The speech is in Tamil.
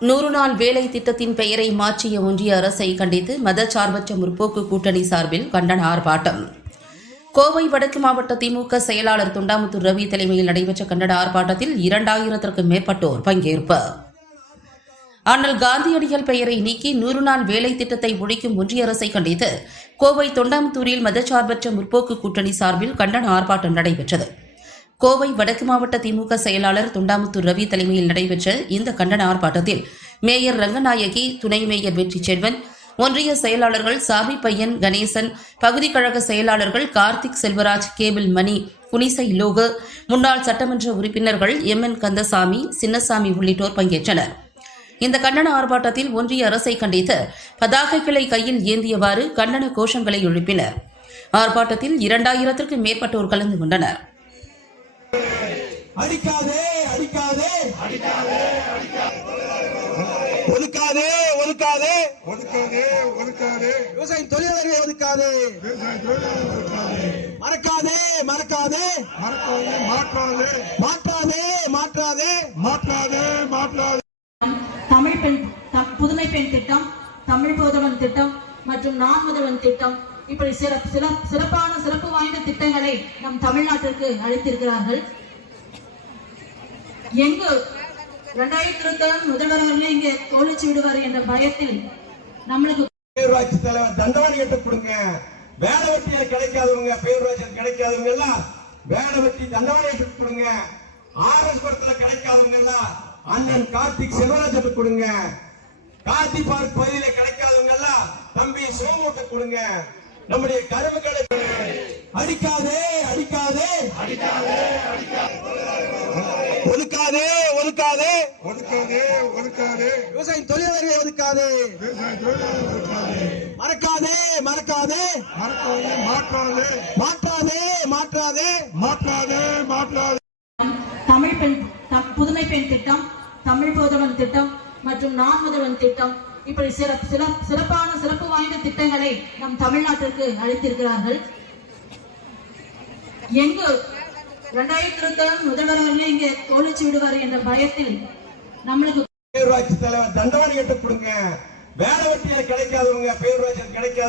நூறு நாள் வேலை திட்டத்தின் பெயரை மாற்றிய ஒன்றிய அரசை கண்டித்து மதச்சார்பற்ற முற்போக்கு கூட்டணி சார்பில் கண்டன ஆர்ப்பாட்டம். கோவை வடக்கு மாவட்ட திமுக செயலாளர் தொண்டாமுத்து ரவி தலைமையில் நடைபெற்ற கண்டன ஆர்ப்பாட்டத்தில் இரண்டாயிரத்திற்கும் மேற்பட்டோர் பங்கேற்பர் அண்ணல் காந்தியடிகள் பெயரை நீக்கி நூறு நாள் வேலை திட்டத்தை ஒழிக்கும் ஒன்றிய அரசை கண்டித்து கோவை தொண்டாமுத்தூரில் மதச்சார்பற்ற முற்போக்கு கூட்டணி சார்பில் கண்டன ஆர்ப்பாட்டம் நடைபெற்றது. கோவை வடக்கு மாவட்ட திமுக செயலாளர் தொண்டாமுத்து ரவி தலைமையில் நடைபெற்ற இந்த கண்டன ஆர்ப்பாட்டத்தில் மேயர் ரங்கநாயகி துணை மேயர் வெற்றி செல்வன் ஒன்றிய செயலாளர்கள் சாமி பையன் கணேசன் பகுதி கழக செயலாளர்கள் கார்த்திக் செல்வராஜ் கேபிள் மணி குனிசை லோகு முன்னாள் சட்டமன்ற உறுப்பினர்கள் எம் என் கந்தசாமி சின்னசாமி உள்ளிட்டோர் பங்கேற்றனர். இந்த கண்டன ஆர்ப்பாட்டத்தில் ஒன்றிய அரசை கண்டித்து பதாகைகளை கையில் ஏந்தியவாறு கண்டன கோஷங்களை எழுப்பினர். ஆர்ப்பாட்டத்தில் இரண்டாயிரத்திற்கும் மேற்பட்டோர் கலந்து கொண்டனர். அடிக்காதே அடிக்காதே. ஒதுக்காதே ஒதுக்காதே. ஒதுக்காதே ஒதுக்காதே. ஒதுக்காதே. விவசாய தொழிலாளர்கள் ஒதுக்காதே. மறக்காதே மறக்காதே. மறக்காதே மாற்றாதே. மாற்றாதே மாற்றாதே. மாற்றாதே மாற்றாதே. தமிழ் பெண் புதுமை பெண் திட்டம் தமிழ் புதல்வன் திட்டம் மற்றும் நான் முதல்வன் திட்டம் இப்படி சிற சிற- சிறப்பான சிறப்பு வாய்ந்த திட்டங்களை நம் தமிழ்நாட்டிற்கு அளித்திருக்கிறார்கள். எங்கு? இரண்டாயிரத்தி இருபத்தி முதல்வர் அவர்களே இங்கே கோலிச்சு விடுவார் என்ற பயத்தில் நம்மளுக்கு பேரூராட்சி தலைவர் தண்டவாணி கட்ட கொடுங்க. வேலை வெட்டியில கிடைக்காதவங்க பேரூராட்சி கிடைக்காதவங்க எல்லாம் வேலை வெட்டி தண்டவாணி கட்ட கொடுங்க. ஆர்எஸ் புரத்துல கிடைக்காதவங்க எல்லாம் அண்ணன் கார்த்திக் செல்வராஜ் கொடுங்க. கார்த்தி பார்க் பகுதியில கிடைக்காதவங்க எல்லாம் தம்பி சோமூட்ட கொடுங்க. நம்முடைய கருவுகளை அடிக்காதே அடிக்காதே அடிக்காதே ஒதுக்காதே ஒதுக்காதே விவசாய தொழிலாளர்களை ஒதுக்காதே மறக்காதே மறக்காதே. மாற்றாதே. மாற்றாதே மாற்றாதே. மாற்றாதே மாற்றாதே. தமிழ் பெண் புதுமை பெண் திட்டம் தமிழ் புதல்வன் திட்டம் மற்றும் நான் முதல்வன் திட்டம் இப்படி சிற- சிறப்பான சிறப்பு வாய்ந்த திட்டங்களை நம் தமிழ்நாட்டிற்கு அளித்திருக்கிறார்கள். எங்கு இரண்டாயிரத்தி இருபத்தி முதல்வர் அவர்களே இங்கே கோலிச்சு விடுவார் என்ற பயத்தில் நம்மளுக்கு பேரூராட்சி தலைவர் தண்டவாணி கட்ட கொடுங்க. வேலை வெட்டியில கிடைக்காதவங்க பேரூராட்சி கிடைக்காது